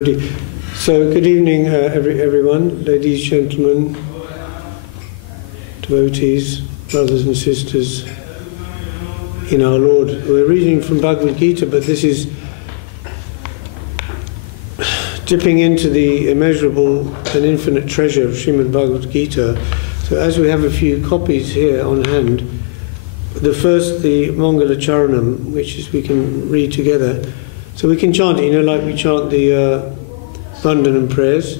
So, good evening, everyone, ladies, gentlemen, devotees, brothers and sisters in our Lord. We're reading from Bhagavad Gita, but this is dipping into the immeasurable and infinite treasure of Srimad Bhagavad Gita. So, as we have a few copies here on hand, the first, the Mangala Charanam, which is we can read together. So we can chant it, like we chant the Vandanam prayers.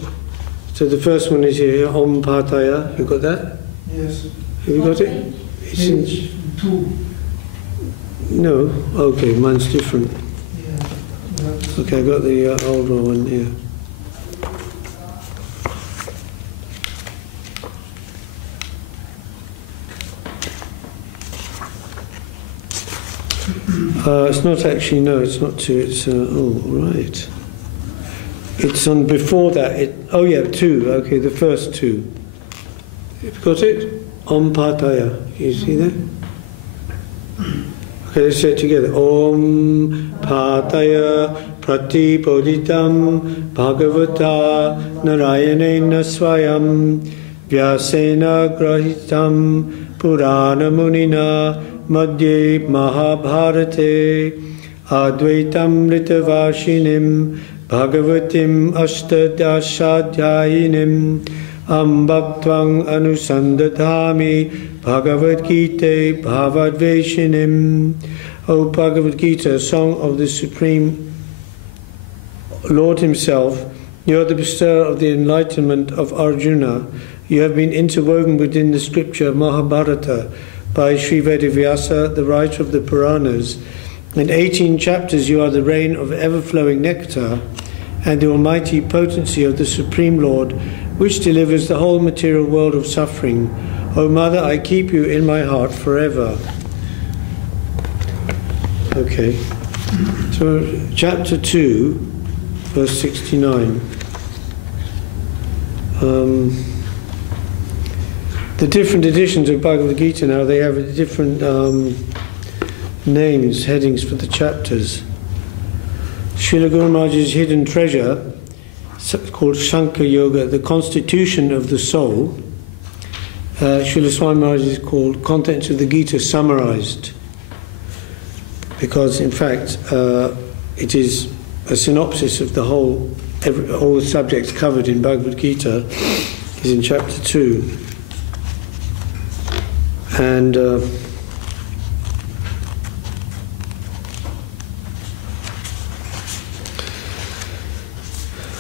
So the first one is here, Om Pataya. You got that? Yes. Have you got it? It's Page 2. No? Okay, mine's different. Yeah. Okay, I got the older one here. It's not actually, no, it's not two, it's, oh, right. It's on before that, oh yeah, two, okay, the first two. You've got it? Om Pataya, you see that? Okay, let's say it together. Om Pataya Pratipoditam Bhagavata Narayanena Swayam Vyasena Grahitam Purana Munina Madhye Mahabharate Advaitam Ritavashinim Bhagavatim Ashtadashadhyayinim Ambhaktvang Anusandadhami Bhagavad Gita Bhavadveshinim. O Bhagavad Gita, a song of the Supreme Lord Himself, you are the bestower of the enlightenment of Arjuna. You have been interwoven within the scripture of Mahabharata by Sri Vedavyasa, the writer of the Puranas. In 18 chapters you are the rain of ever-flowing nectar and the almighty potency of the Supreme Lord, which delivers the whole material world of suffering. O Mother, I keep you in my heart forever. Okay. So, chapter 2, verse 69. The different editions of Bhagavad Gita now, they have different names, headings for the chapters. Srila Guru Maharaj's hidden treasure, called Shankar Yoga, the constitution of the soul. Srila Swami Maharaj is called Contents of the Gita Summarized, because in fact it is a synopsis of the whole, all the subjects covered in Bhagavad Gita is in chapter 2. And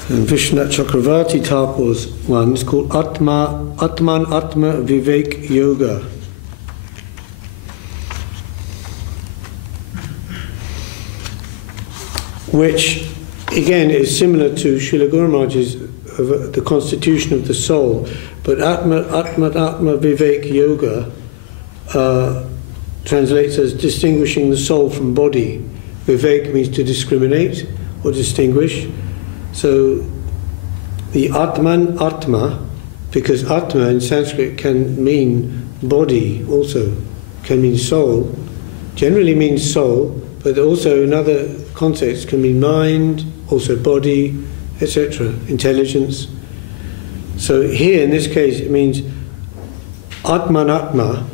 Vishwanath Chakravarti Thakur's one is called Atman Atma Vivek Yoga. Which again is similar to Srila Guru Maharaj's the constitution of the soul, but Atma Vivek Yoga translates as distinguishing the soul from body. Vivek means to discriminate or distinguish. So the Atman Atma, because Atma in Sanskrit can mean body also, can mean soul, generally means soul, but also in other contexts can mean mind, also body, etc., intelligence. So here in this case it means Atman Atma,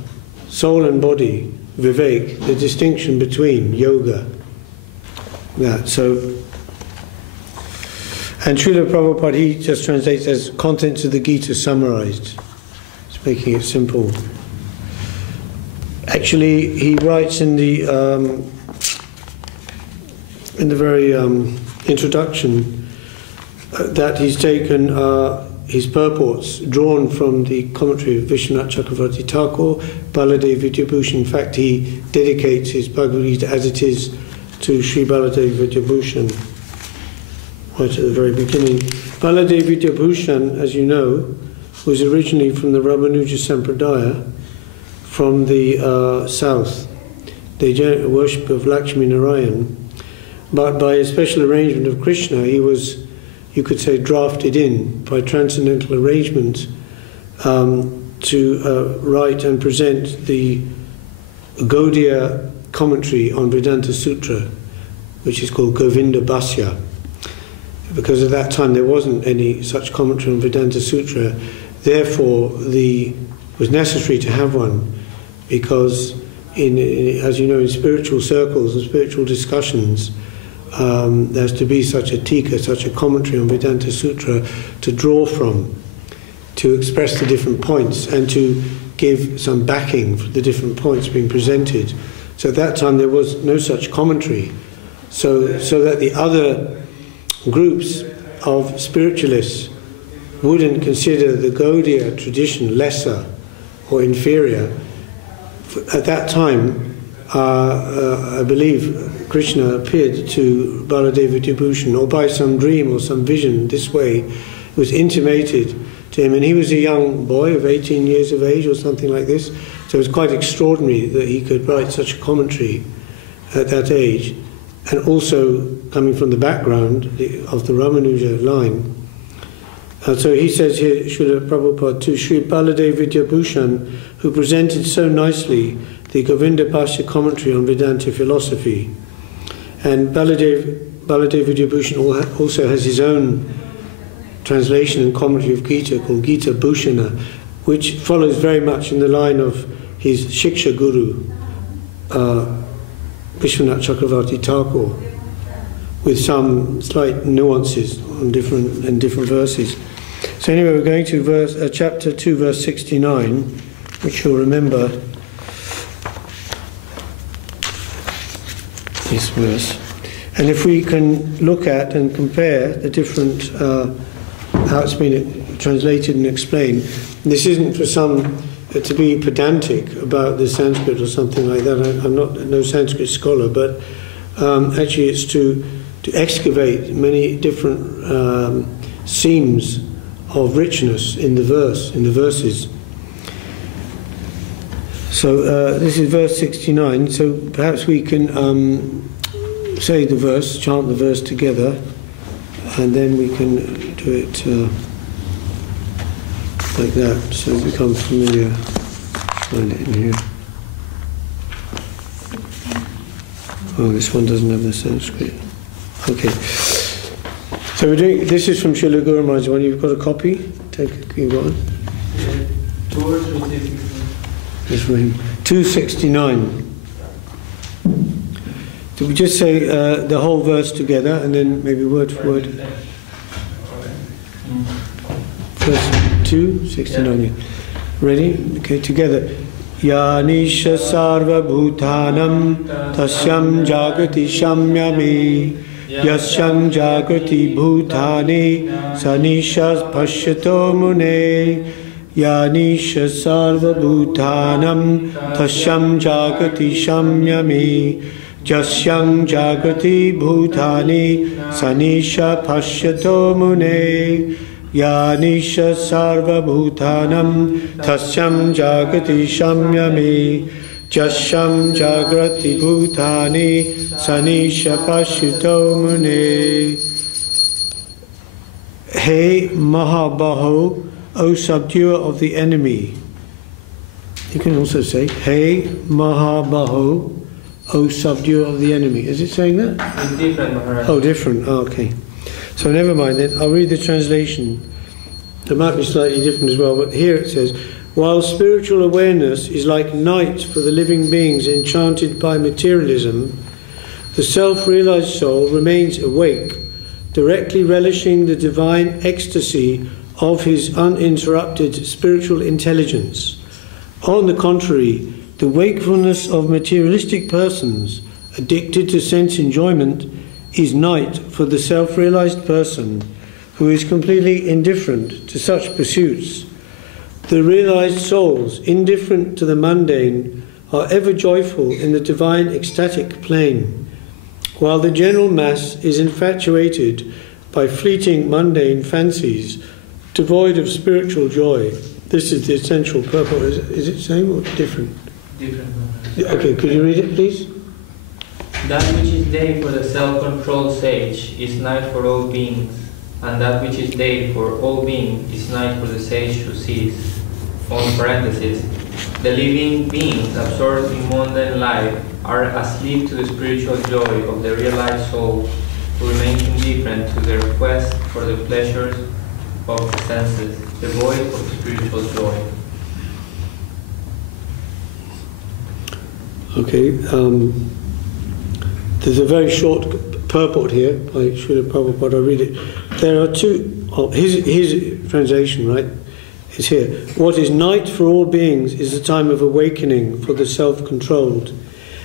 soul and body, Vivek, the distinction between yoga. That, so, and Srila Prabhupada, he just translates as contents of the Gita summarized. It's making it simple. Actually, he writes in the very introduction that he's taken his purports drawn from the commentary of Vishwanath Chakravarti Thakur, Baladev Vidyabhushan. In fact, he dedicates his Bhagavad Gita as it is to Sri Baladev Vidyabhushan, right at the very beginning. Baladev Vidyabhushan, as you know, was originally from the Ramanuja Sampradaya, from the south. They worship of Lakshmi Narayan, but by a special arrangement of Krishna, he was, you could say, drafted in by transcendental arrangement to write and present the Gaudiya commentary on Vedanta Sutra, which is called Govinda Bhasya. because at that time there wasn't any such commentary on Vedanta Sutra. Therefore, it was necessary to have one, because as you know, in spiritual circles and spiritual discussions, there has to be such a tika, such a commentary on Vedanta Sutra to draw from, to express the different points and to give some backing for the different points being presented. So at that time there was no such commentary, so that the other groups of spiritualists wouldn't consider the Gaudiya tradition lesser or inferior. At that time, I believe Krishna appeared to Baladeva Vibhushan, or by some dream or some vision this way, it was intimated to him, and he was a young boy of 18 years of age or something like this, so it was quite extraordinary that he could write such a commentary at that age, and also coming from the background of the Ramanuja line. So he says here, Srila Prabhupada, to Sri Baladeva Vibhushan, who presented so nicely the Govinda Bhashya commentary on Vedanta philosophy. And Baladeva Vibhushan also has his own translation and commentary of Gita called Gita Bhushana, which follows very much in the line of his Shiksha Guru, Vishwanath Chakravarti Thakur, with some slight nuances on different verses. So anyway, we're going to chapter 2, verse 69, which you'll remember this verse. And if we can look at and compare the different, how it's been translated and explained, this isn't for some to be pedantic about the Sanskrit or something like that. I'm not no Sanskrit scholar, but actually it's to excavate many different seams of richness in the verses. So this is verse 69. So perhaps we can say the verse, chant the verse together, and then we can do it like that, so it becomes familiar. Find it in here. Oh, this one doesn't have the Sanskrit. Okay. So we're doing. This is from Srila Guru Maharaj. When you've got a copy, you go on. 269. This for him. 269. So we just say the whole verse together, and then maybe word for word. Verse 269. Yeah. Ready? Okay, together. Yanisha sarva bhutanam tasyam jagati shamyami. Yasyam jagrati bhutani sanishas pashyato mune. Yanisha sarva bhutanam tasyam jagrati shamyami. Yasyam jagrati bhutani sanisha pashyato mune. Yanisha sarva bhutanam tasyam jagrati shamyami. Jasyam jagrati bhutani sanisha pashyato mune. Hey Mahabaho, O subduer of the enemy. You can also say, Hey Mahabaho, O subduer of the enemy. Is it saying that? It's different, Maharaj. Oh, different. Oh, okay. So never mind then. I'll read the translation. It might be slightly different as well, but here it says, while spiritual awareness is like night for the living beings enchanted by materialism, the self-realized soul remains awake, directly relishing the divine ecstasy of his uninterrupted spiritual intelligence. On the contrary, the wakefulness of materialistic persons addicted to sense enjoyment is night for the self-realized person who is completely indifferent to such pursuits. The realized souls, indifferent to the mundane, are ever joyful in the divine ecstatic plane, while the general mass is infatuated by fleeting mundane fancies, devoid of spiritual joy. This is the essential purpose. Is it same or different? Different. Okay, could you read it, please? That which is day for the self-controlled sage is night for all beings, and that which is day for all beings is night for the sage who sees. On parenthesis, the living beings absorbed in mundane life are asleep to the spiritual joy of the realized soul, who remain indifferent to the request for the pleasures of the senses, devoid of spiritual joy. Okay, there's a very short purport here by Srila Prabhupada. I'll read it. There are two, his translation, right, is here. What is night for all beings is the time of awakening for the self-controlled,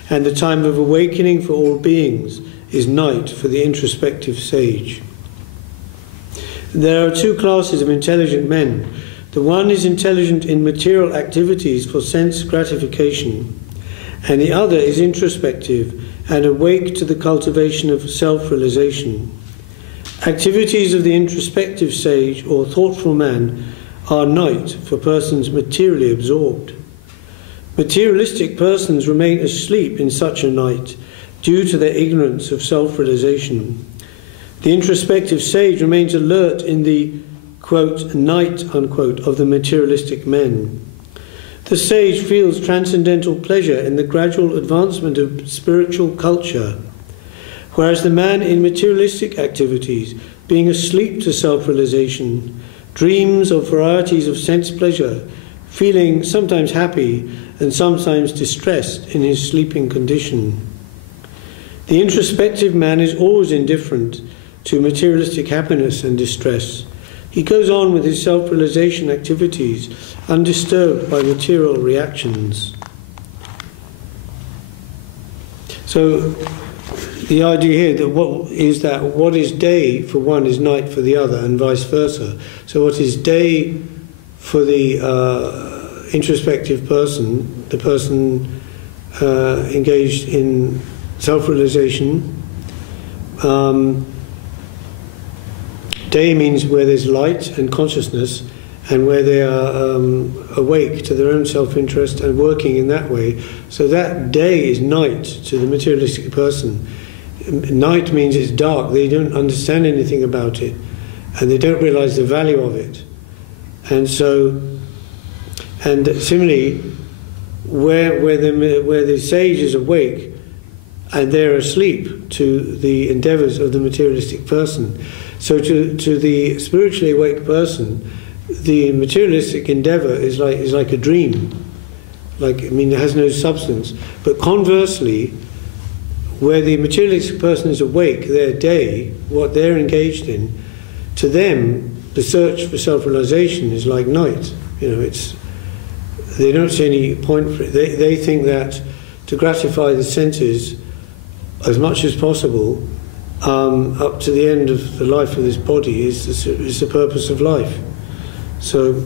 and the time of awakening for all beings is night for the introspective sage. There are two classes of intelligent men. The one is intelligent in material activities for sense gratification, and the other is introspective and awake to the cultivation of self-realization. Activities of the introspective sage or thoughtful man are night for persons materially absorbed. Materialistic persons remain asleep in such a night due to their ignorance of self-realization. The introspective sage remains alert in the, quote, night, unquote, of the materialistic men. The sage feels transcendental pleasure in the gradual advancement of spiritual culture, whereas the man in materialistic activities, being asleep to self-realization, dreams of varieties of sense pleasure, feeling sometimes happy and sometimes distressed in his sleeping condition. The introspective man is always indifferent to materialistic happiness and distress. He goes on with his self-realization activities, undisturbed by material reactions. So, the idea here that what is day for one is night for the other, and vice versa. So, what is day for the introspective person, the person engaged in self-realization, day means where there's light and consciousness, and where they are awake to their own self-interest and working in that way. So that day is night to the materialistic person. Night means it's dark. They don't understand anything about it, and they don't realize the value of it. And so, and similarly, where the sage is awake and they're asleep to the endeavors of the materialistic person. So to the spiritually awake person, the materialistic endeavor is like a dream. It has no substance. But conversely, where the materialistic person is awake, their day, what they're engaged in, to them, the search for self-realization is like night. They don't see any point for it. They think that to gratify the senses as much as possible, up to the end of the life of this body, is the purpose of life. So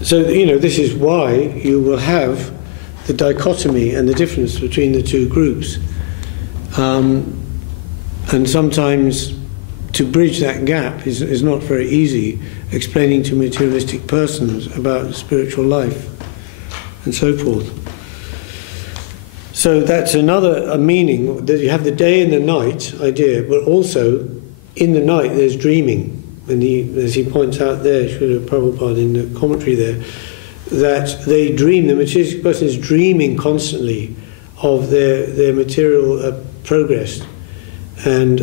this is why you will have the dichotomy and the difference between the two groups. And sometimes to bridge that gap is not very easy, explaining to materialistic persons about spiritual life and so forth. So that's another meaning, that you have the day and the night idea, but also in the night there's dreaming. And as he points out there, Srila Prabhupada in the commentary there, that they dream, the materialistic person is dreaming constantly of their material progress. And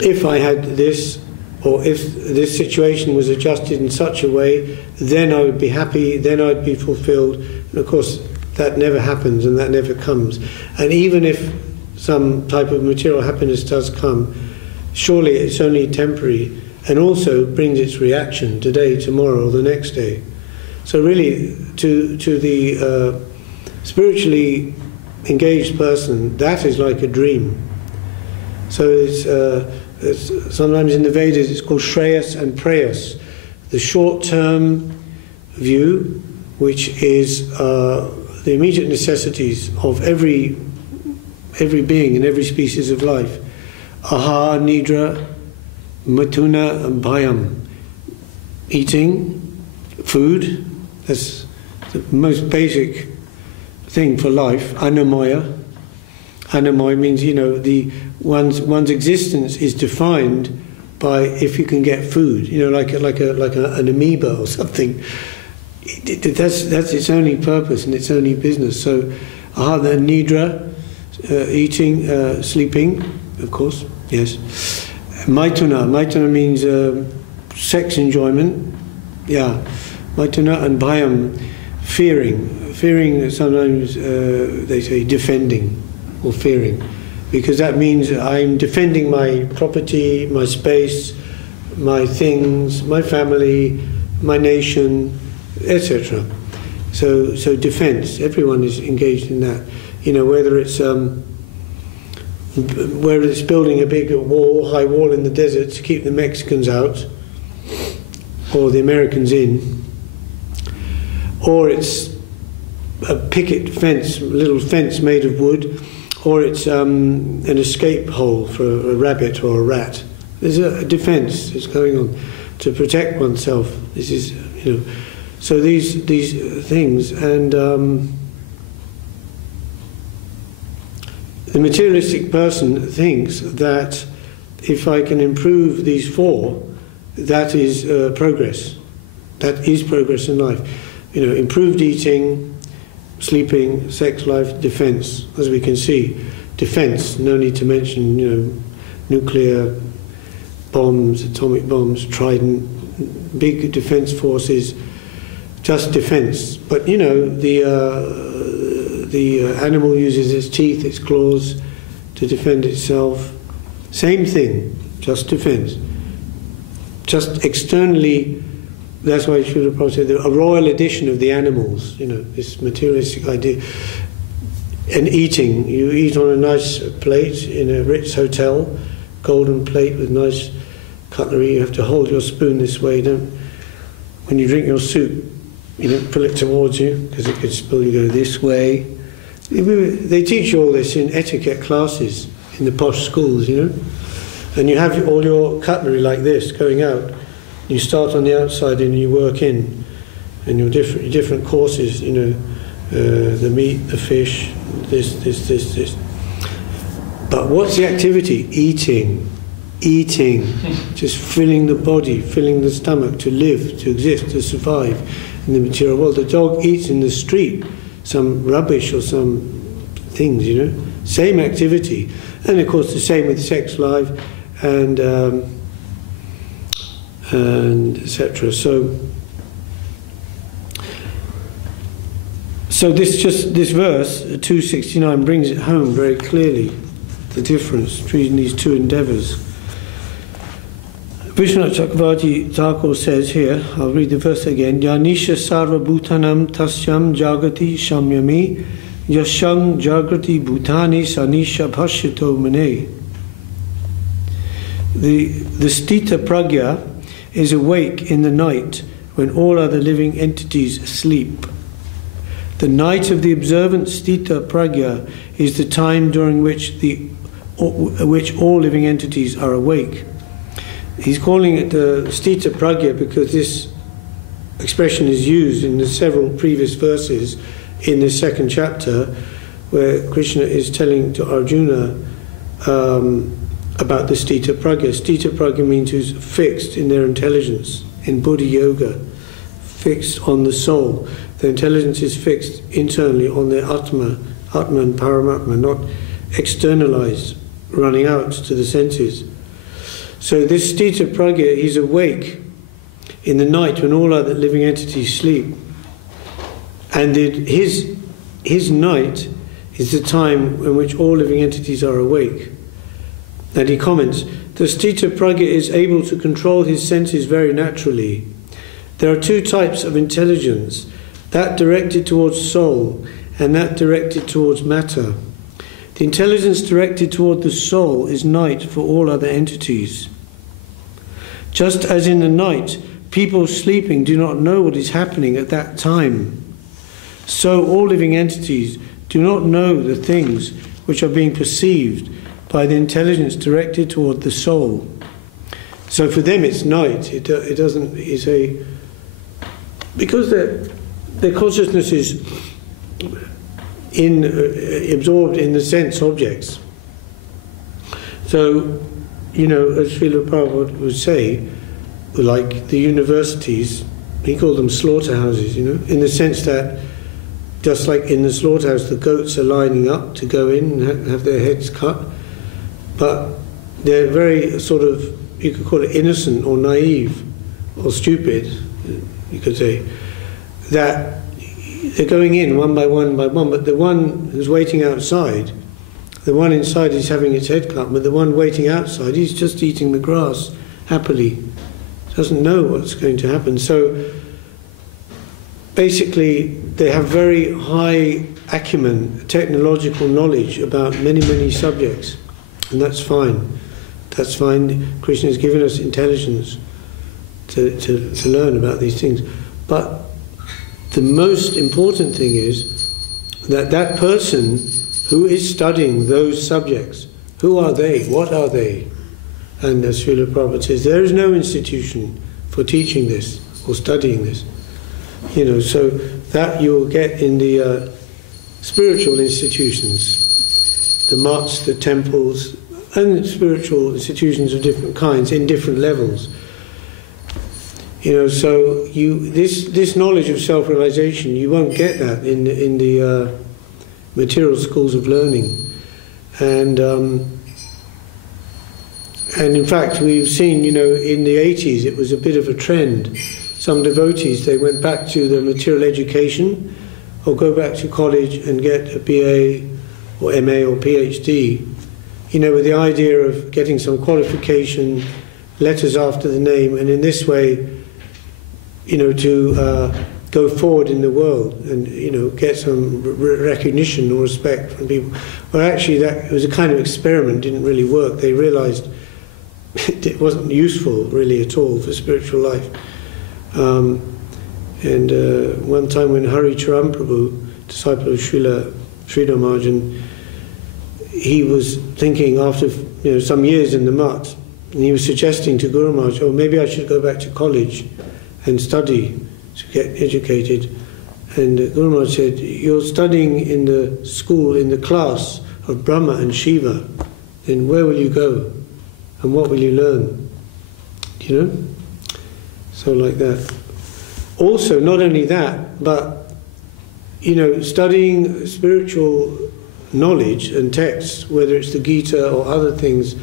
if I had this, or if this situation was adjusted in such a way, then I would be happy, then I'd be fulfilled. And of course, that never happens and that never comes. And even if some type of material happiness does come, surely it's only temporary, and also brings its reaction today, tomorrow, or the next day. So really, to the spiritually engaged person, that is like a dream. So it's sometimes in the Vedas it's called Shreyas and Preyas, the short-term view, which is the immediate necessities of every being in every species of life. Aha, Nidra, Matuna, and Bhayam. Eating, food, that's the most basic thing for life. Annamaya. Annamaya means, one's existence is defined by if you can get food, like an amoeba or something. That's its only purpose and its only business. So, aha, the Nidra, eating, sleeping, of course, yes. Maituna means sex enjoyment, yeah. Maituna, and bhayam, fearing sometimes they say defending or fearing, because that means I'm defending my property, my space, my things, my family, my nation, etc. So defense, everyone is engaged in that. You know, whether it's building a big high wall in the desert to keep the Mexicans out, or the Americans in, or it's a picket fence, a little fence made of wood, or it's an escape hole for a rabbit or a rat. There's a defense that's going on to protect oneself. This is, you know, so these things, and the materialistic person thinks that if I can improve these four, that is progress. That is progress in life. You know, improved eating, sleeping, sex life, defense. As we can see, defense. No need to mention, you know, nuclear bombs, atomic bombs, Trident, big defense forces. Just defense. But you know, the animal uses its teeth, its claws, to defend itself. Same thing, just defense. Just externally, that's why Srila Prabhupada said a royal edition of the animals, you know, this materialistic idea. And eating, you eat on a nice plate in a rich hotel, golden plate with nice cutlery. You have to hold your spoon this way. When you drink your soup, you don't pull it towards you because it could spill. You go this way. They teach you all this in etiquette classes in the posh schools, you know. And you have all your cutlery like this going out. You start on the outside and you work in, and your different courses, you know, the meat, the fish, this. But what's the activity? Eating, just filling the body, filling the stomach to live, to exist, to survive in the material world. The dog eats in the street some rubbish or some things, you know. Same activity, and of course the same with sex life and etc. So this verse 269 brings it home very clearly, the difference between these two endeavours. Vishwanath Chakravarti Thakur says here, I'll read the verse again, Yanisha sarva bhutanam tasyam jagati shamyami yashang jagrati bhutani sanisha bhashyato mane. The stita pragya is awake in the night when all other living entities sleep. The night of the observant stita pragya is the time during which all living entities are awake. He's calling it the stita pragya because this expression is used in the several previous verses in the second chapter, where Krishna is telling to Arjuna about the stita pragya. Stita pragya means who's fixed in their intelligence, in buddhi yoga, fixed on the soul. The intelligence is fixed internally on their atma and paramatma, not externalized, running out to the senses. So this stita pragya, he's awake in the night when all other living entities sleep. And his night is the time in which all living entities are awake. And he comments, the stita pragya is able to control his senses very naturally. There are two types of intelligence, that directed towards soul and that directed towards matter. The intelligence directed toward the soul is night for all other entities. Just as in the night, people sleeping do not know what is happening at that time, so all living entities do not know the things which are being perceived by the intelligence directed toward the soul. So for them it's night. It doesn't. It's a because their consciousness is absorbed in the sense objects. So, you know, as Srila Prabhupada would say, like the universities, he called them slaughterhouses, you know, in the sense that just like in the slaughterhouse, the goats are lining up to go in and have their heads cut, but they're very sort of, you could call it innocent or naive or stupid, you could say, that they're going in one by one by one, but the one who's waiting outside, the one inside is having its head cut, but the one waiting outside, he's just eating the grass happily, doesn't know what's going to happen. So basically they have very high acumen, technological knowledge about many, many subjects, and that's fine. That's fine. Krishna has given us intelligence to learn about these things. But the most important thing is that that person who is studying those subjects, who are they? What are they? And as Srila Prabhupada says, there is no institution for teaching this or studying this. You know, so that you'll get in the spiritual institutions, the mats, the temples, and spiritual institutions of different kinds in different levels. You know, so this knowledge of self-realization, you won't get that in the material schools of learning, and in fact we've seen, you know, in the 80s it was a bit of a trend. Some devotees, they went back to the material education or go back to college and get a BA or MA or PhD, you know, with the idea of getting some qualification, letters after the name, and in this way, you know, to go forward in the world and, you know, get some recognition or respect from people. Well, actually, that was a kind of experiment, didn't really work. They realized it wasn't useful really at all for spiritual life. One time when Hari Charan Prabhu, disciple of Srila Sridhar Maharaj, he was thinking after, you know, some years in the mutt, and he was suggesting to Guru Maharaj, oh, maybe I should go back to college and study to get educated. And Guru Maharaj said, you're studying in the school, in the class of Brahma and Shiva, then where will you go? And what will you learn? You know? So like that. Also, not only that, but, you know, studying spiritual knowledge and texts, whether it's the Gita or other things,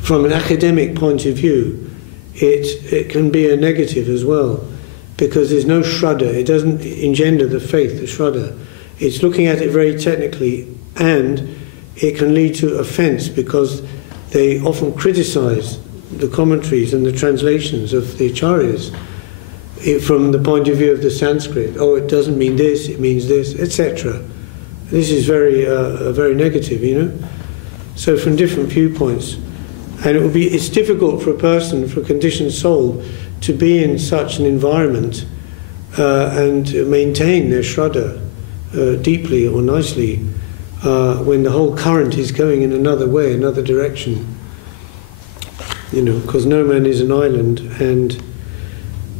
from an academic point of view, it can be a negative as well, because there's no shraddha. It doesn't engender the faith, the shraddha. It's looking at it very technically, and it can lead to offense because they often criticize the commentaries and the translations of the acharyas from the point of view of the Sanskrit. Oh, it doesn't mean this, it means this, etc. This is very negative, you know. So from different viewpoints, and it's difficult for a person, for a conditioned soul, to be in such an environment and maintain their shraddha deeply or nicely when the whole current is going in another way, another direction. You know, because no man is an island, and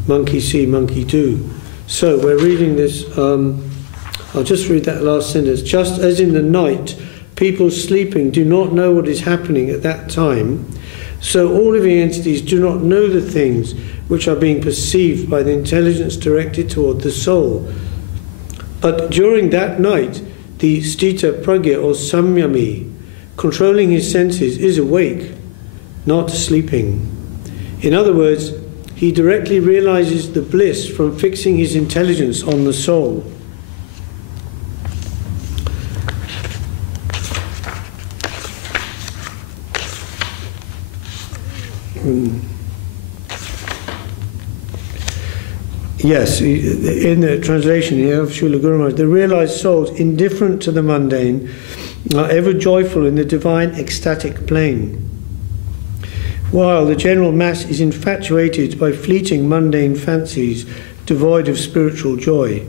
monkey see, monkey do. So we're reading this. I'll just read that last sentence. Just as in the night, people sleeping do not know what is happening at that time, so all living entities do not know the things which are being perceived by the intelligence directed toward the soul. But during that night, the sthita pragya or samyami, controlling his senses, is awake, not sleeping. In other words, he directly realizes the bliss from fixing his intelligence on the soul. Yes, in the translation here of Srila Guru Maharaj, the realized souls, indifferent to the mundane, are ever joyful in the divine ecstatic plane, while the general mass is infatuated by fleeting mundane fancies, devoid of spiritual joy.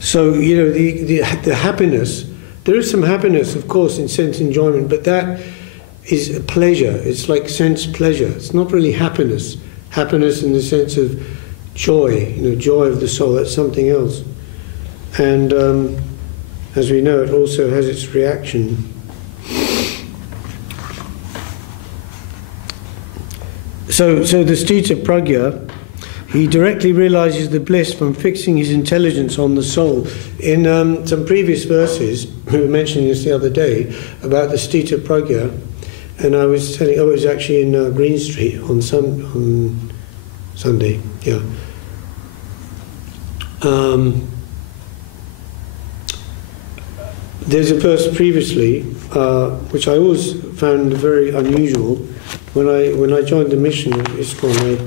So, you know, the happiness, there is some happiness, of course, in sense enjoyment, but that is a pleasure. It's like sense pleasure. It's not really happiness. Happiness in the sense of joy, you know, joy of the soul. That's something else. And as we know, it also has its reaction. So the sthita pragya, he directly realizes the bliss from fixing his intelligence on the soul. In some previous verses, we were mentioning this the other day, about the Stita Pragya, and I was telling, it was actually in Green Street on Sunday, yeah. There's a verse previously, which I always found very unusual. When I joined the mission of ISKCON,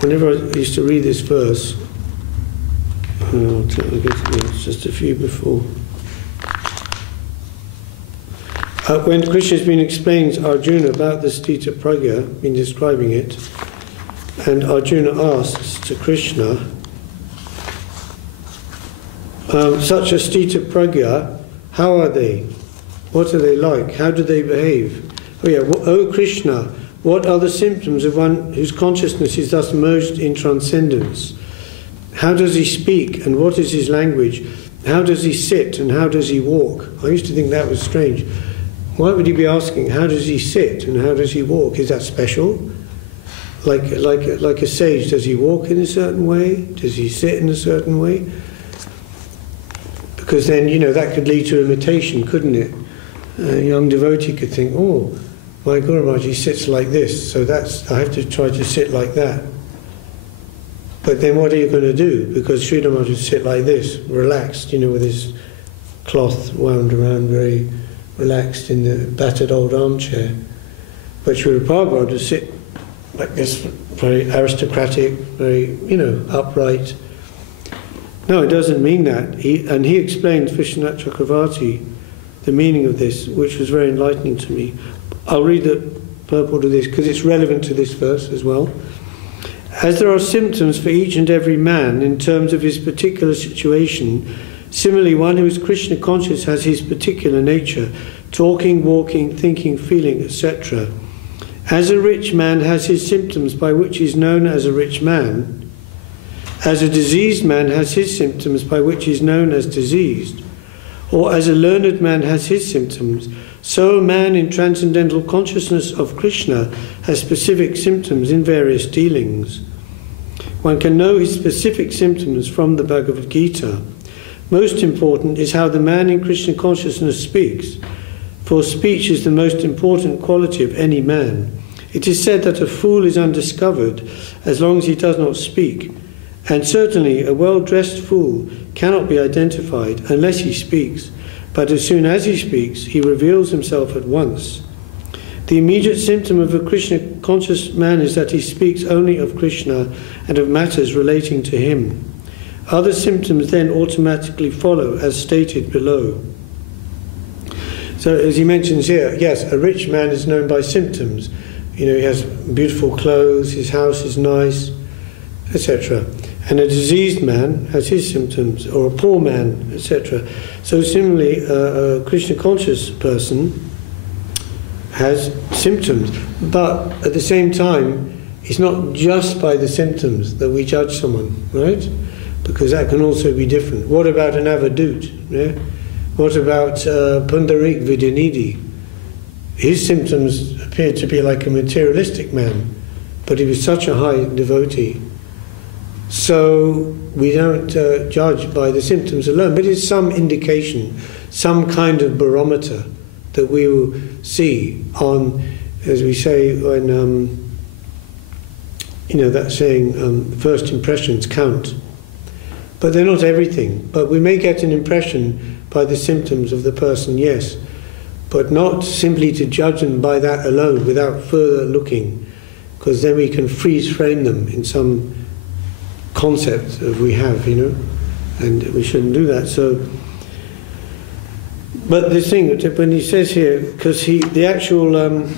whenever I used to read this verse, it's just a few before. When Krishna has been explaining to Arjuna about the Stita Pragya, been describing it, and Arjuna asks to Krishna, such a Stita Pragya, how are they? What are they like? How do they behave? Oh yeah, O Krishna, what are the symptoms of one whose consciousness is thus merged in transcendence? How does he speak, and what is his language? How does he sit, and how does he walk? I used to think that was strange. Why would he be asking, how does he sit, and how does he walk? Is that special? Like a sage, does he walk in a certain way? Does he sit in a certain way? Because then, that could lead to imitation, couldn't it? A young devotee could think, oh, my Guru Maharaj, he sits like this, so I have to try to sit like that. But then what are you going to do? Because Srila Maharaj would sit like this, relaxed, with his cloth wound around, very relaxed in the battered old armchair. But Srila Prabhupada would sit like this, very aristocratic, very, upright. No, it doesn't mean that. He explained, Vishwanath Chakravarti, the meaning of this, which was very enlightening to me. I'll read the purport of this because it's relevant to this verse as well. As there are symptoms for each and every man in terms of his particular situation, similarly one who is Krishna conscious has his particular nature, talking, walking, thinking, feeling, etc. As a rich man has his symptoms by which he is known as a rich man, as a diseased man has his symptoms by which he is known as diseased, or as a learned man has his symptoms, so a man in transcendental consciousness of Krishna has specific symptoms in various dealings. One can know his specific symptoms from the Bhagavad Gita. Most important is how the man in Krishna consciousness speaks, for speech is the most important quality of any man. It is said that a fool is undiscovered as long as he does not speak, and certainly a well-dressed fool cannot be identified unless he speaks, but as soon as he speaks, he reveals himself at once. The immediate symptom of a Krishna-conscious man is that he speaks only of Krishna and of matters relating to him. Other symptoms then automatically follow, as stated below. So, as he mentions here, yes, a rich man is known by symptoms. He has beautiful clothes, his house is nice, etc. And a diseased man has his symptoms, or a poor man, etc. So similarly, a Krishna-conscious person has symptoms. But at the same time, it's not just by the symptoms that we judge someone, right? Because that can also be different. What about an avadut? Yeah? What about Pundarik Vidyanidhi? His symptoms appeared to be like a materialistic man, but he was such a high devotee. So we don't judge by the symptoms alone, but it's some indication, some kind of barometer that we will see on, as we say, when that saying, first impressions count. But they're not everything. But we may get an impression by the symptoms of the person, yes, but not simply to judge them by that alone, without further looking, because then we can freeze frame them in some concept that we have, and we shouldn't do that. So, but the thing, when he says here, because the actual, let's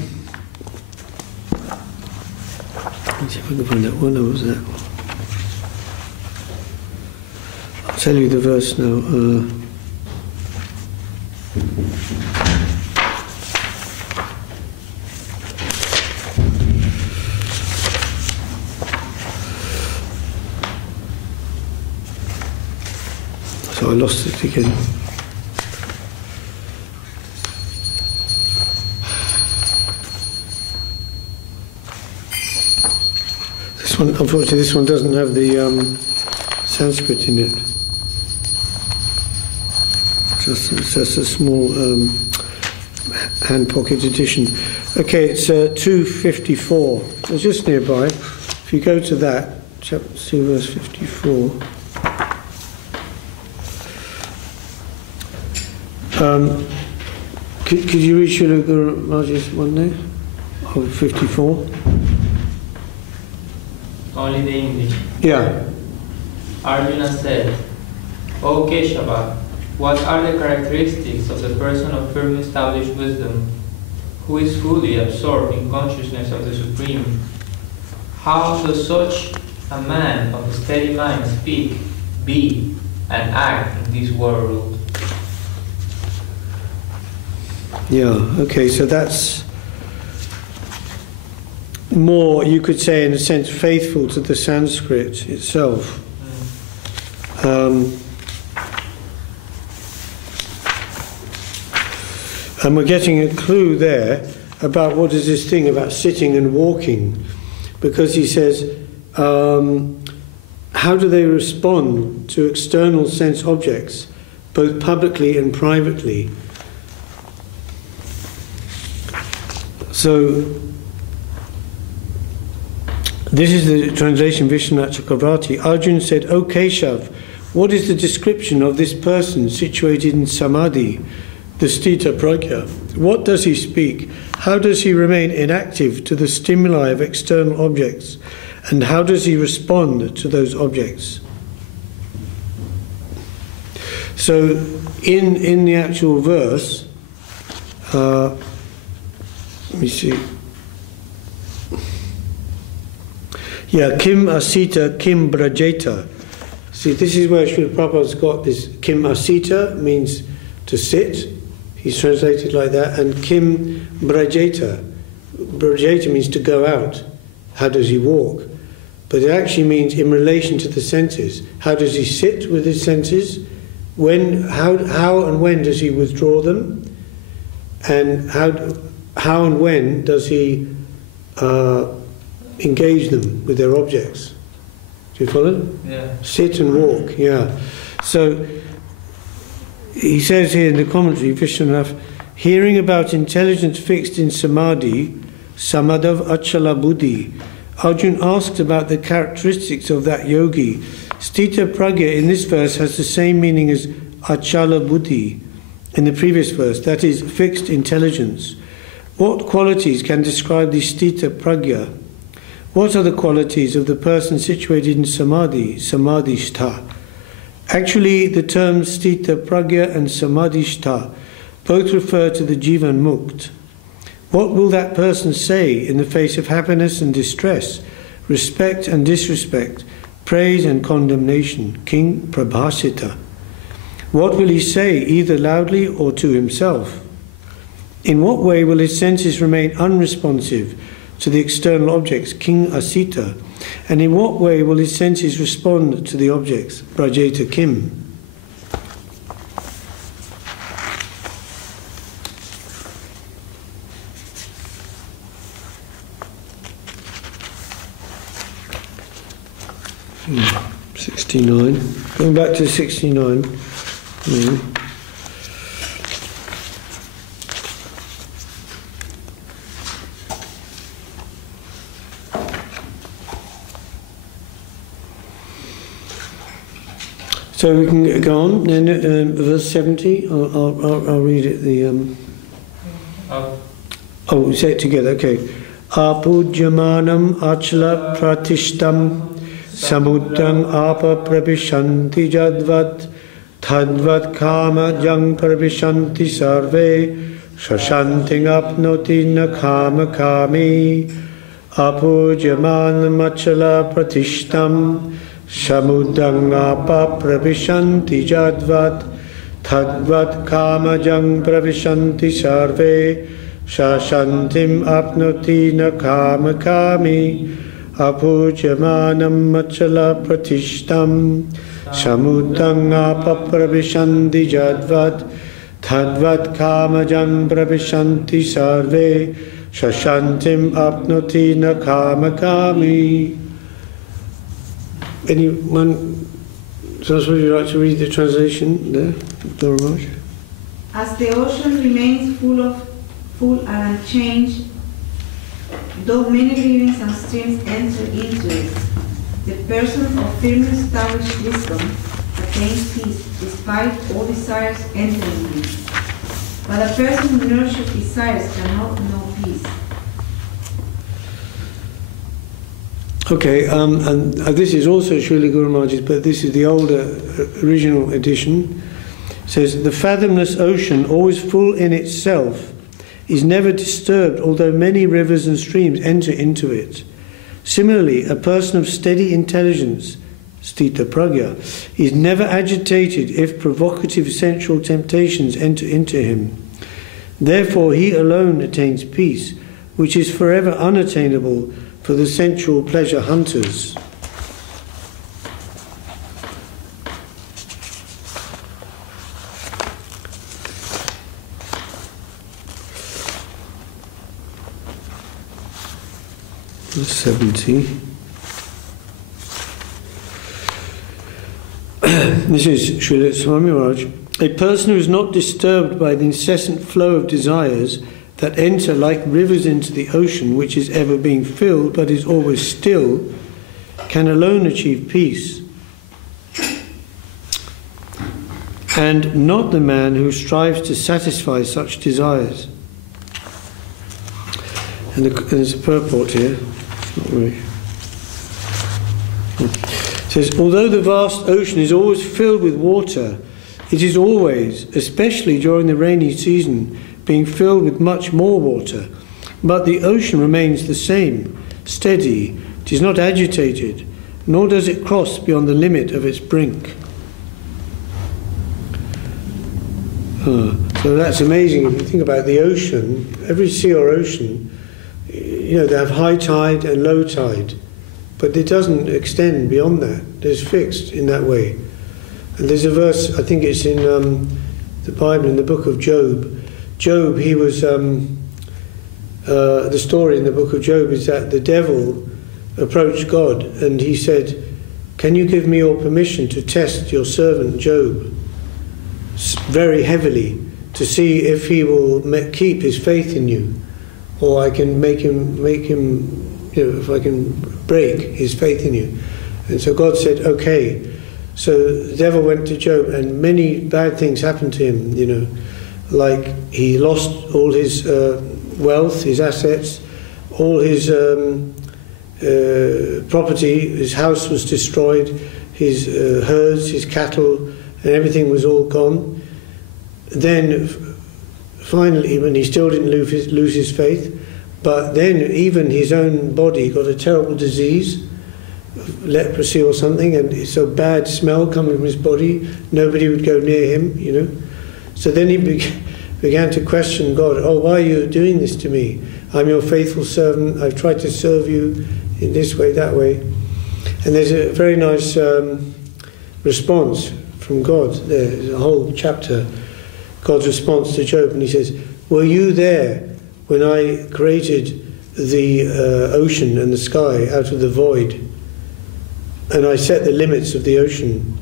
see if I can find that one, or was that? I'll tell you the verse now. So I lost it again. This This one, unfortunately, this one doesn't have the Sanskrit in it. It's just a small hand pocket edition. Okay, it's 254. It's just nearby. If you go to that, see verse 54. Could you read Srila Guru Maharaj's one there? Oh, 54? Only the English. Yeah. Arjuna said, O Keshava, what are the characteristics of the person of firmly established wisdom, who is fully absorbed in consciousness of the Supreme? How does such a man of a steady mind speak, be, and act in this world? Yeah, okay, so that's more, you could say, in a sense, faithful to the Sanskrit itself. And we're getting a clue there about what is this thing about sitting and walking, because he says, how do they respond to external sense objects, both publicly and privately? So, this is the translation Vishwanath Chakravarti. Arjuna said, O Keshav, what is the description of this person situated in Samadhi, the Sthita Prajna? What does he speak? How does he remain inactive to the stimuli of external objects? And how does he respond to those objects? So, in the actual verse, let me see. Yeah, Kim Asita, Kim Brajeta. See, this is where Srila Prabhupada's got this. Kim Asita means to sit. He's translated like that. And Kim Brajeta. Brajeta means to go out. How does he walk? But it actually means in relation to the senses. How does he sit with his senses? How and when does he withdraw them? And how and when does he engage them with their objects? Do you follow? Yeah. Sit and walk, yeah. So he says here in the commentary, Vishwanath, hearing about intelligence fixed in samadhi, samadav achala buddhi, Arjuna asked about the characteristics of that yogi. Sthita pragya in this verse has the same meaning as achala buddhi in the previous verse, that is, fixed intelligence. What qualities can describe the Sthita pragya? What are the qualities of the person situated in samadhi, samadhishtha? Actually, the terms Sthita pragya and samadhishtha both refer to the jivan mukt. What will that person say in the face of happiness and distress, respect and disrespect, praise and condemnation? King Prabhasita. What will he say, either loudly or to himself? In what way will his senses remain unresponsive to the external objects? King Asita. And in what way will his senses respond to the objects? Brajeta Kim. Hmm. 69. Going back to 69. So we can go on. Then verse 70. I'll read it. Oh, we say it together. Okay. Apujyamanam achala pratishtam samudang apa prabhishanti jadvat tadvat kama jang prabhishanti sarve shashanting apnoti na kama kami apujyamanam achala pratishtam samudang apa prabhishanti jadvat tadvat kama jang prabhishanti sarve shashantim apnoti na kama kami apujyamanam achala pratishtam samudang apapravishanti jadvat tadvat kamajam pravishanti sarve shashantim apnoti na kama kami. anyone? So would you like to read the translation there, Maharaj? As the ocean remains full and unchanged, though many rivers and streams enter into it, the person of firmly established wisdom attains peace despite all desires entering it. But a person who nurtures desires cannot know peace. Okay, and this is also Srila Guru Maharaj's, but this is the older original edition. It says, the fathomless ocean, always full in itself, is never disturbed, although many rivers and streams enter into it. Similarly, a person of steady intelligence, sthita pragya, is never agitated if provocative sensual temptations enter into him. Therefore, he alone attains peace, which is forever unattainable for the sensual pleasure hunters. Verse 70. This is Srila Swami Maharaj. A person who is not disturbed by the incessant flow of desires that enter like rivers into the ocean, which is ever being filled but is always still, can alone achieve peace. And not the man who strives to satisfy such desires. And there's a purport here. It's not very... It says, although the vast ocean is always filled with water, it is always, especially during the rainy season, being filled with much more water. But the ocean remains the same, steady. It is not agitated, nor does it cross beyond the limit of its brink. So that's amazing. If you think about the ocean, every sea or ocean, you know, they have high tide and low tide, but it doesn't extend beyond that. It's fixed in that way. And there's a verse, I think it's in the Bible, in the book of Job. Job, he was, the story in the book of Job is that the devil approached God and he said, can you give me your permission to test your servant Job very heavily to see if he will keep his faith in you, or I can make him, you know, if I can break his faith in you. And so God said, okay. So the devil went to Job and many bad things happened to him, you know, like he lost all his wealth, his assets, all his property, his house was destroyed, his herds, his cattle, and everything was all gone. Then finally, when he still didn't lose his faith, but then even his own body got a terrible disease, leprosy or something, and it's a bad smell coming from his body, nobody would go near him, you know. So then he began to question God. Oh, why are you doing this to me? I'm your faithful servant. I've tried to serve you in this way, that way. And there's a very nice response from God. There's a whole chapter, God's response to Job. And he says, were you there when I created the ocean and the sky out of the void? And I set the limits of the ocean,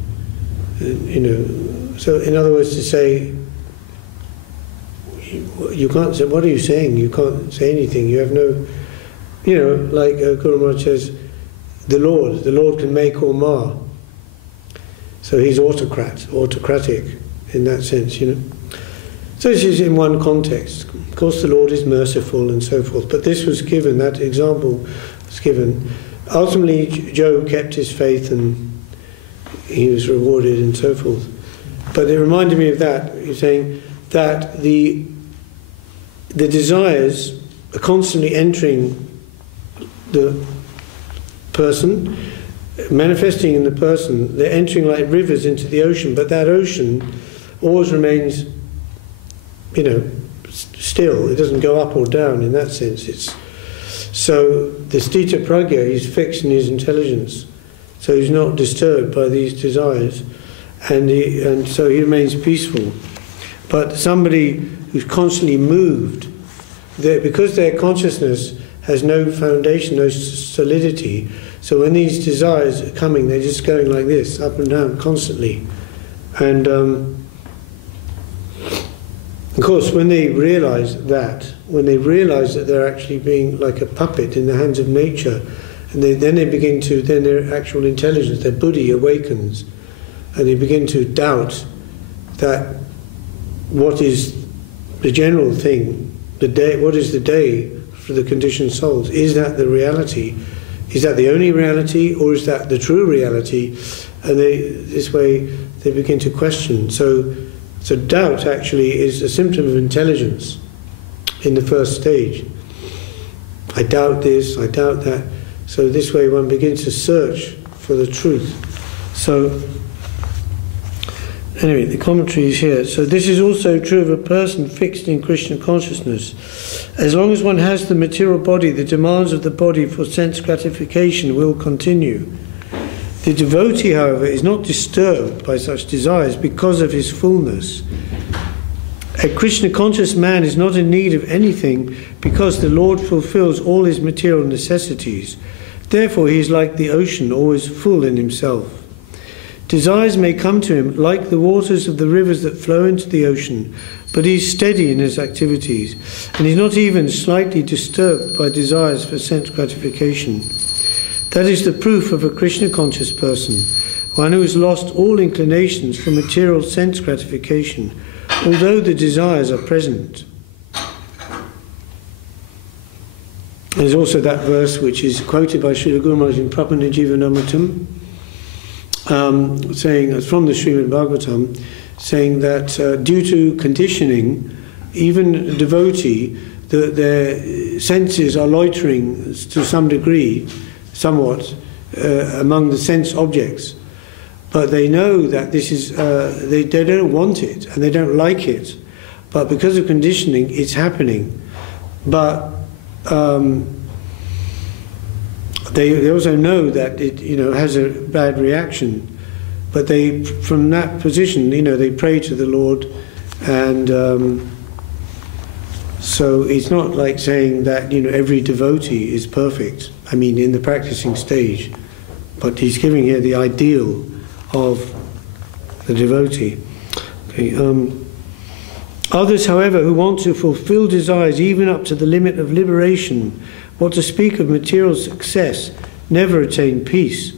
you know. So in other words, to say, you can't say, what are you saying? You can't say anything. You have no, you know, like Guru Maharaj says, the Lord can make or mar. So he's autocratic in that sense, you know. So this is in one context. Of course the Lord is merciful and so forth, but this was given, that example was given. Ultimately Job kept his faith and he was rewarded and so forth. But it reminded me of that. You're saying that the desires are constantly entering the person, manifesting in the person. They're entering like rivers into the ocean, but that ocean always remains, you know, still. It doesn't go up or down in that sense. So the sthita pragya, he's fixed in his intelligence, so he's not disturbed by these desires, and so he remains peaceful. But somebody who's constantly moved, because their consciousness has no foundation, no solidity. So when these desires are coming, they're just going like this, up and down, constantly. And of course, when they realize that they're actually being like a puppet in the hands of nature, and then their actual intelligence, their buddhi awakens, and they begin to doubt that what is the general thing, what is the day for the conditioned souls? Is that the reality? Is that the only reality, or is that the true reality? And this way they begin to question. So doubt actually is a symptom of intelligence in the first stage. I doubt this, I doubt that. So this way one begins to search for the truth. So anyway, the commentary is here. So this is also true of a person fixed in Krishna consciousness. As long as one has the material body, the demands of the body for sense gratification will continue. The devotee, however, is not disturbed by such desires because of his fullness. A Krishna conscious man is not in need of anything because the Lord fulfills all his material necessities. Therefore he is like the ocean, always full in himself. Desires may come to him like the waters of the rivers that flow into the ocean, but he is steady in his activities, and is not even slightly disturbed by desires for sense gratification. That is the proof of a Krishna conscious person, one who has lost all inclinations for material sense gratification, although the desires are present. There's also that verse which is quoted by Srila Guru Maharaj in Prapana Jivanamatam, saying, from the Srimad Bhagavatam, saying that due to conditioning, even a devotee, their senses are loitering to some degree, somewhat, among the sense objects. But they know that this is, they don't want it and they don't like it. But because of conditioning, it's happening. But they also know that it, has a bad reaction. But they, from that position, they pray to the Lord, and so it's not like saying that every devotee is perfect. I mean, in the practicing stage, but he's giving here the ideal of the devotee. Okay, others, however, who want to fulfill desires even up to the limit of liberation, what to speak of material success, never attain peace.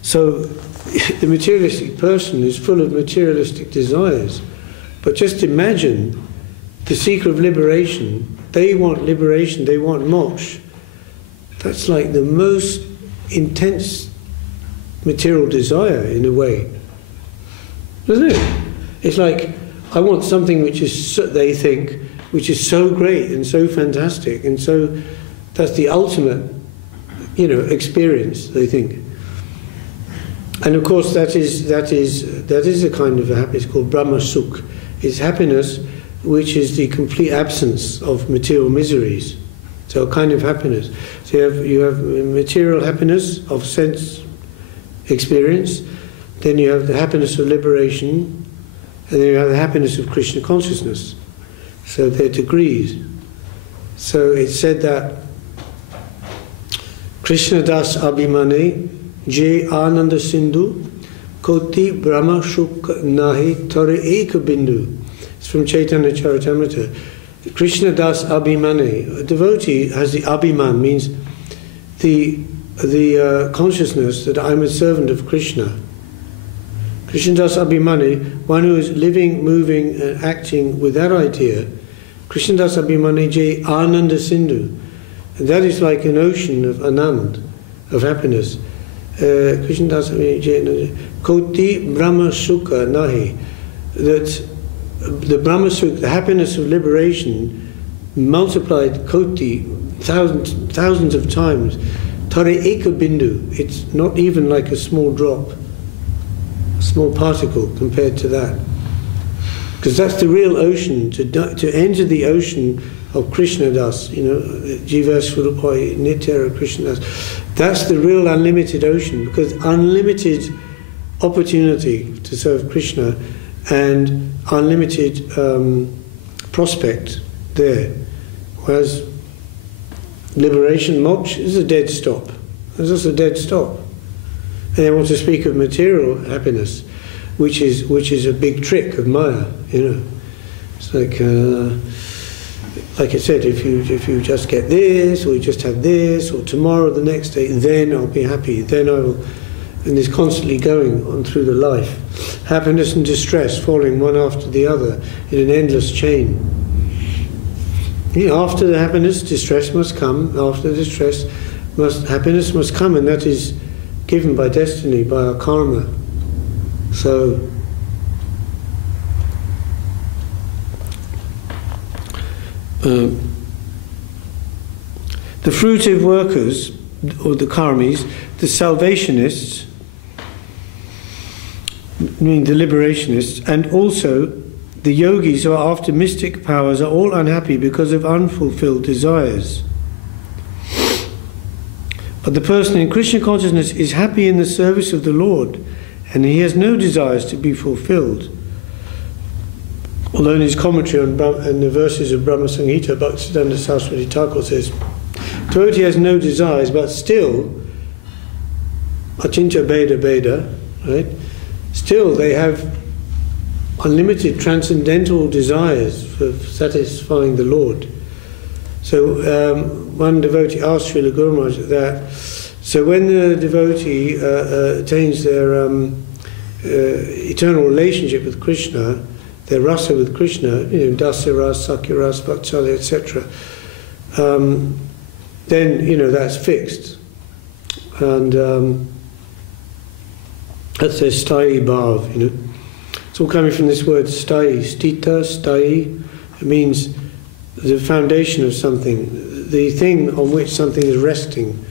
So the materialistic person is full of materialistic desires. But just imagine the seeker of liberation. They want liberation, they want moksha. That's like the most intense material desire in a way. Isn't it? It's like, I want something which is, they think, which is so great and so fantastic, and so that's the ultimate, experience, they think. And of course that is a kind of a happiness called Brahma Sukh. It's happiness which is the complete absence of material miseries. So a kind of happiness. So you have material happiness of sense experience, then you have the happiness of liberation, and then you have the happiness of Krishna consciousness. So they're degrees. So it's said that Krishna das abhimane je ananda sindhu koti brahma shukha nahi tore eka bindu. It's from Chaitanya Charitamrita. Krishna das abhimane. A devotee has the abhiman, means the consciousness that I'm a servant of Krishna. Krishna das abhimane, one who is living, moving and acting with that idea. Krishna das abhimane je ananda sindhu. And that is like an ocean of anand, of happiness. Krishna das abhimane je koti brahma sukha nahi. That the Brahma Sukha, the happiness of liberation, multiplied koti, thousands of times. Tare eka bindu, it's not even like a small drop, a small particle compared to that. Because that's the real ocean, to enter the ocean of Krishna Das, Jiva Swarupai Nityara Krishna Das. That's the real unlimited ocean, because unlimited opportunity to serve Krishna and unlimited prospect there. Whereas liberation, moksha, is a dead stop. It's just a dead stop. And they want to speak of material happiness, which is a big trick of Maya, you know. It's like I said, if you just get this, or you just have this, or tomorrow, the next day, then I'll be happy, then I will. And it's constantly going on through the life. Happiness and distress falling one after the other in an endless chain. You know, after the happiness, distress must come. After the distress, happiness must come, and that is given by destiny, by our karma. So, the fruitive workers, or the karmis, the salvationists, meaning the liberationists, and also the yogis who are after mystic powers are all unhappy because of unfulfilled desires. But the person in Krishna consciousness is happy in the service of the Lord, and he has no desires to be fulfilled. Although in his commentary on the verses of Brahma Samhita, Bhakti Saraswati Thakur says, devotee has no desires, but still, achintya bheda bheda, right? Still they have unlimited transcendental desires for satisfying the Lord. So one devotee asked Srila Guru Maharaj that, so when the devotee attains their eternal relationship with Krishna, their rasa with Krishna, you know, dasa ras, sakya ras, vatsalya, etc., then, you know, that's fixed. And that's their sthai bhav, you know. It's all coming from this word sthai, stita, sthai. It means the foundation of something, the thing on which something is resting.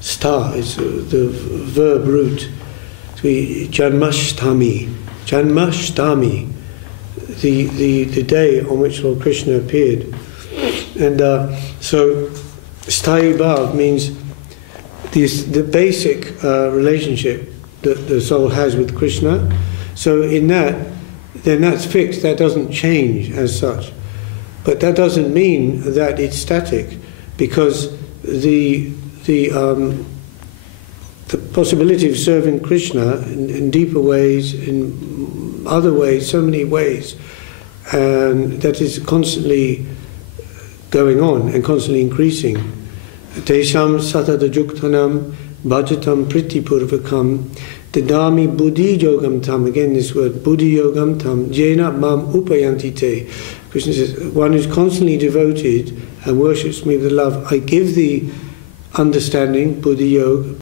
Sta is the verb root. To be Janmashtami. Janmashtami, the day on which Lord Krishna appeared. And so sthai bhav means the basic relationship that the soul has with Krishna. So in that, then that's fixed, that doesn't change as such. But that doesn't mean that it's static, because the possibility of serving Krishna in deeper ways, in other ways, so many ways, and that is constantly going on and constantly increasing. Tesham satadajuktanam bhajatam pritipurvakam Tridandi buddhi yogam tam, again this word, buddhi yogam tam, jena mam upayanti te. Krishna says, one who's constantly devoted and worships me with love, I give thee understanding, buddhi yoga.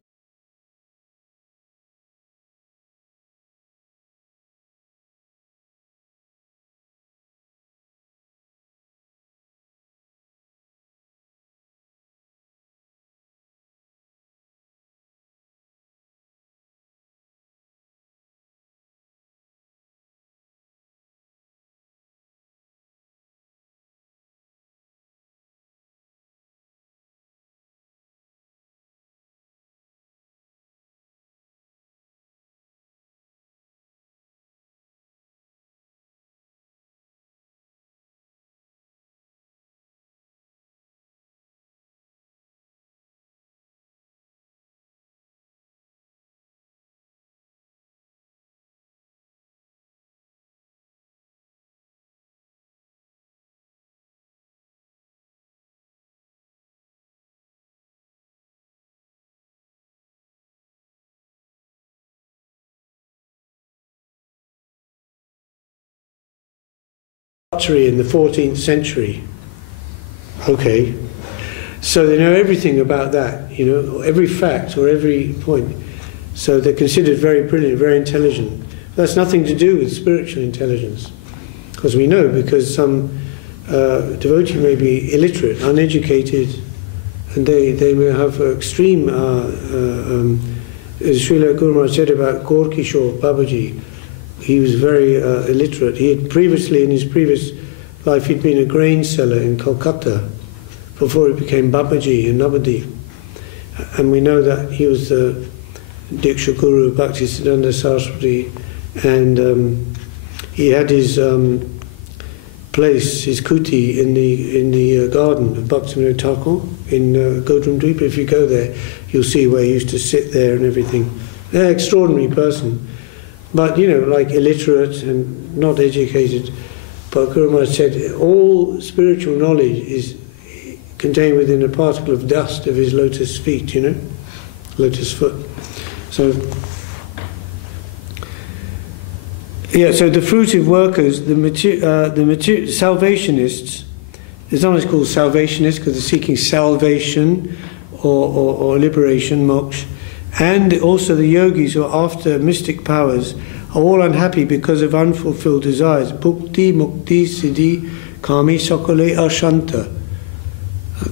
In the 14th century. Okay, so they know everything about that, you know, every fact or every point. So they're considered very brilliant, very intelligent. That's nothing to do with spiritual intelligence, because we know, because some devotee may be illiterate, uneducated, and they may have extreme, as Srila Guru Maharaj said about Gaur Kishore Babaji. He was very illiterate. He had previously, in his previous life, he'd been a grain seller in Kolkata before he became Babaji in Navadip. And we know that he was the Diksha Guru of Bhaktisiddhanta Saraswati, and he had his place, his kuti, in the garden of Bhaktivinoda Thakur in Godrum Dweep. If you go there, you'll see where he used to sit there and everything. An extraordinary person, but like illiterate and not educated. But Guru Maharaj said all spiritual knowledge is contained within a particle of dust of his lotus feet, lotus foot. So, so the fruitive workers, the salvationists, it's not called salvationists because they're seeking salvation or liberation, moksha, and also the yogis who are after mystic powers are all unhappy because of unfulfilled desires. Bhakti, mukti, siddhi, kami, sakale, ashanta.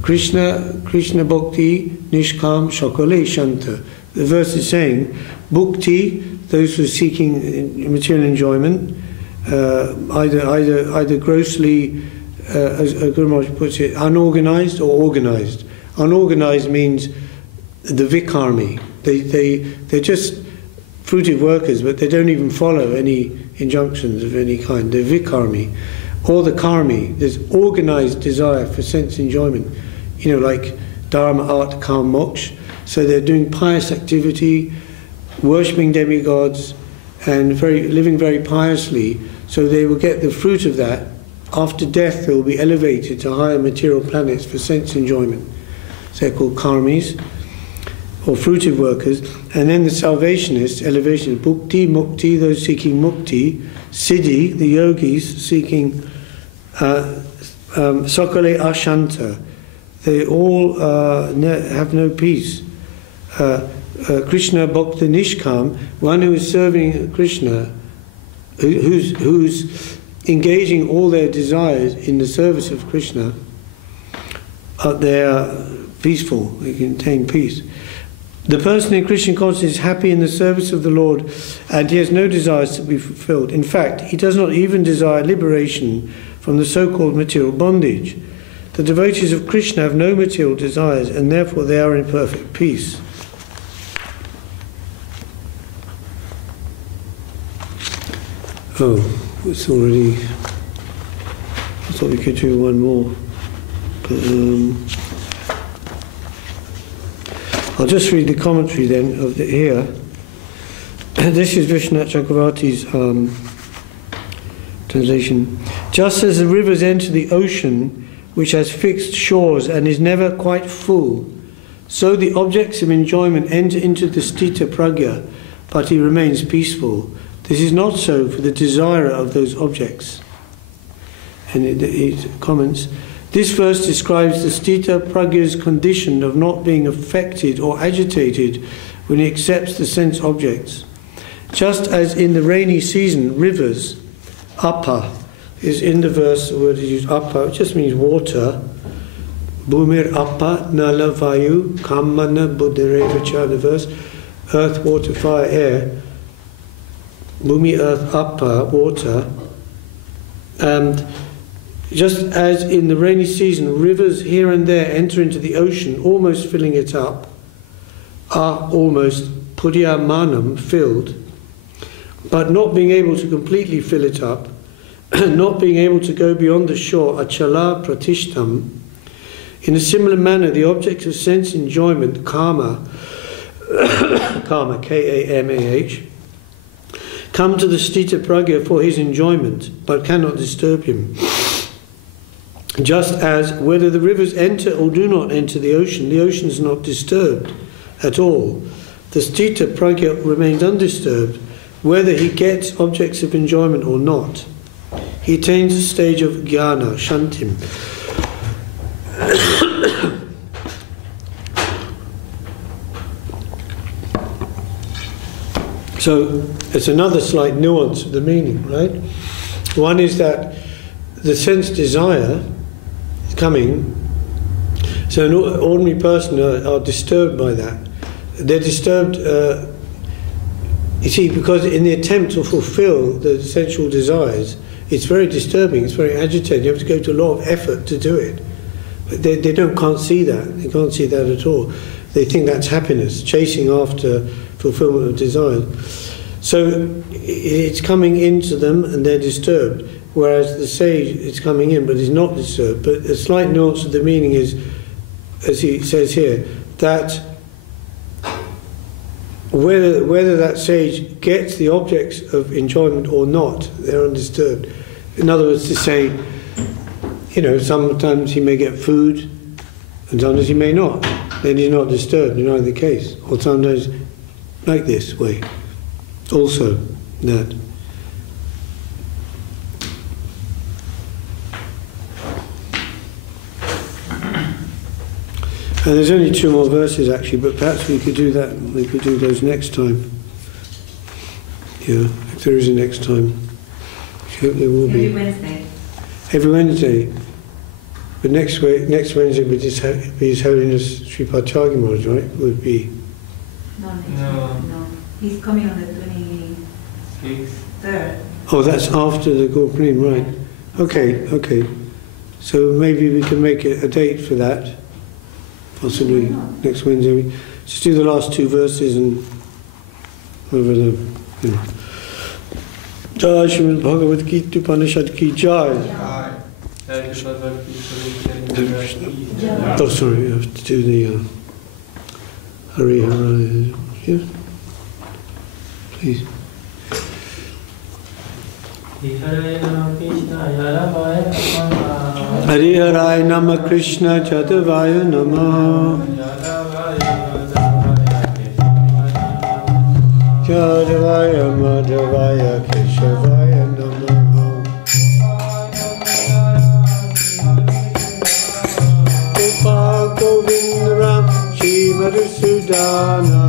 Krishna bhakti, nishkam, sakale, shanta. The verse is saying, bhakti, those who are seeking material enjoyment, either grossly, as Guru Maharaj puts it, unorganized or organized. Unorganized means the vikarmi. They're just fruitive workers, but they don't even follow any injunctions of any kind. They're vikarmi. Or the karmi, there's organized desire for sense enjoyment, like dharma, artha, kama, moksha. So they're doing pious activity, worshipping demigods, and living very piously, so they will get the fruit of that. After death, they will be elevated to higher material planets for sense enjoyment. So they're called karmis, or fruitive workers. And then the salvationists, elevation, bhakti, mukti, those seeking mukti, siddhi, the yogis seeking sakale ashanta. They all have no peace. Krishna bhakti nishkam, one who is serving Krishna, who's engaging all their desires in the service of Krishna, they are peaceful, they contain peace. The person in Christian consciousness is happy in the service of the Lord, and he has no desires to be fulfilled. In fact, he does not even desire liberation from the so-called material bondage. The devotees of Krishna have no material desires, and therefore they are in perfect peace. Oh, it's already... I thought we could do one more. But, I'll just read the commentary then of here. This is Vishwanath Chakravarti's translation. Just as the rivers enter the ocean, which has fixed shores and is never quite full, so the objects of enjoyment enter into the stita pragya, but he remains peaceful. This is not so for the desirer of those objects. And it comments, this verse describes the stita pragya's condition of not being affected or agitated when he accepts the sense objects. Just as in the rainy season, rivers, apa, is in the verse, the word is used, apa, it just means water. Bhumir apa, nala vayu, kammana buddharevacha, the verse, earth, water, fire, air. Bhumi, earth, apa, water. And just as in the rainy season, rivers here and there enter into the ocean, almost filling it up, are almost pudyamanam, filled, but not being able to completely fill it up, not being able to go beyond the shore, achala pratishtam. In a similar manner, the objects of sense enjoyment, kama, K-A-M-A-H, come to the stita pragya for his enjoyment, but cannot disturb him. Just as, whether the rivers enter or do not enter the ocean is not disturbed at all. The stita pragya remains undisturbed, whether he gets objects of enjoyment or not. He attains the stage of jnana, shantim. So it's another slight nuance of the meaning, right? One is that the sense desire is coming, so an ordinary person are disturbed by that. They're disturbed, you see, because in the attempt to fulfill the sensual desires, it's very disturbing, it's very agitating. You have to go to a lot of effort to do it. But they can't see that. They can't see that at all. They think that's happiness, chasing after fulfillment of desires. So it's coming into them and they're disturbed. whereas the sage is coming in but is not disturbed. But a slight nuance of the meaning is, as he says here, that whether that sage gets the objects of enjoyment or not, they're undisturbed. In other words, to say, sometimes he may get food and sometimes he may not. Then he's not disturbed in either case. Or sometimes like this way. Also that. And there's only 2 more verses actually, but perhaps we could do that. We could do those next time. Yeah, if there is a next time. I hope there will be. Every Wednesday. Every Wednesday. But next Wednesday would be His Holiness Sripad Maharaj, right? Would be. No. He's coming on the 23rd. Oh, that's after the Gorpalin, right? Okay. So maybe we can make a date for that. Possibly next Wednesday. Just do the last 2 verses and over the. Jai Srimad Bhagavad Gita Upanishad ki Jai. Oh, sorry, I have to do the Hari Hari. Yeah, please. Hari Hari Nama Krishna Jadavaya Nama Jadavaya Madhavaya Keshavaya Nama Gopal Govinda Ram Shri Madhusudana